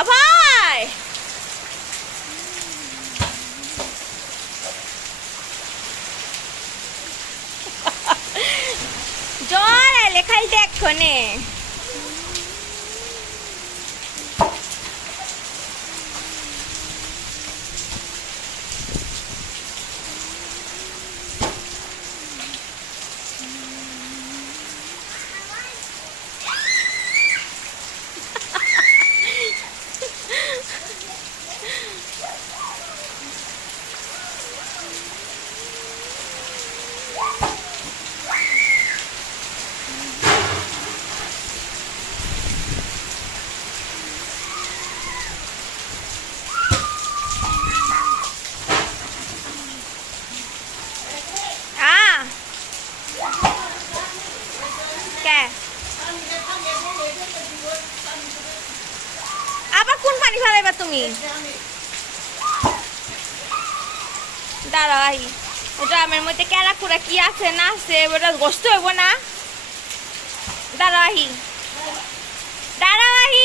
অভয় জ্বর আইলে খালি দেখো নে আবার কোন পানি ফেলাইবা তুমি দাঁড়াই ড্রামের মধ্যে কেরা কুড়া কি আছে না আছে ওটা গোস্ত হইব না দাঁড়াই দাঁড়াই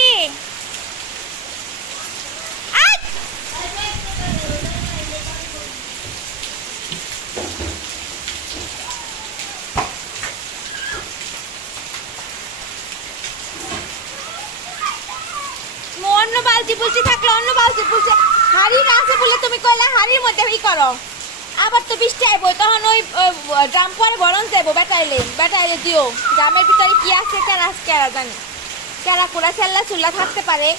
অন্য বালতি বুলছি থাকলে অন্য বালতি বুলছে হাড়ি না আছে বলে তুমি কইলা হাড়ির মধ্যে ই করো আবার তো বৃষ্টি আইব তখন ওই ড্রাম পরে ভরন যাইব বেটাইলে দিও ড্রামের ভিতরে কি আছে কেরা জানি কেরা কুড়া চেল্লা চুল্লা থাকতে পারে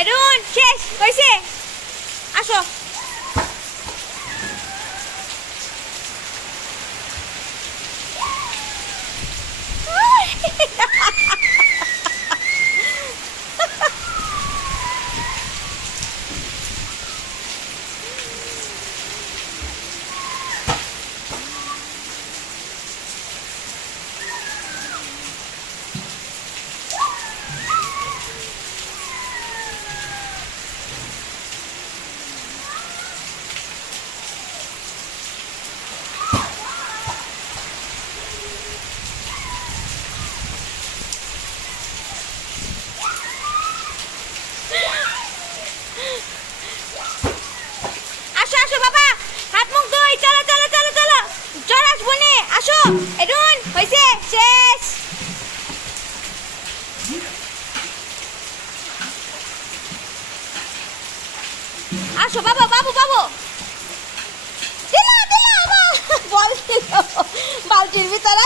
এরুন শেষ কইছে আসো আসো বাবা হাত মুখ ধুই চলো জ্বর আসবো নে আসো এরুন হইছে শেষ আসো বাবু দিলা বালতির ভিতরে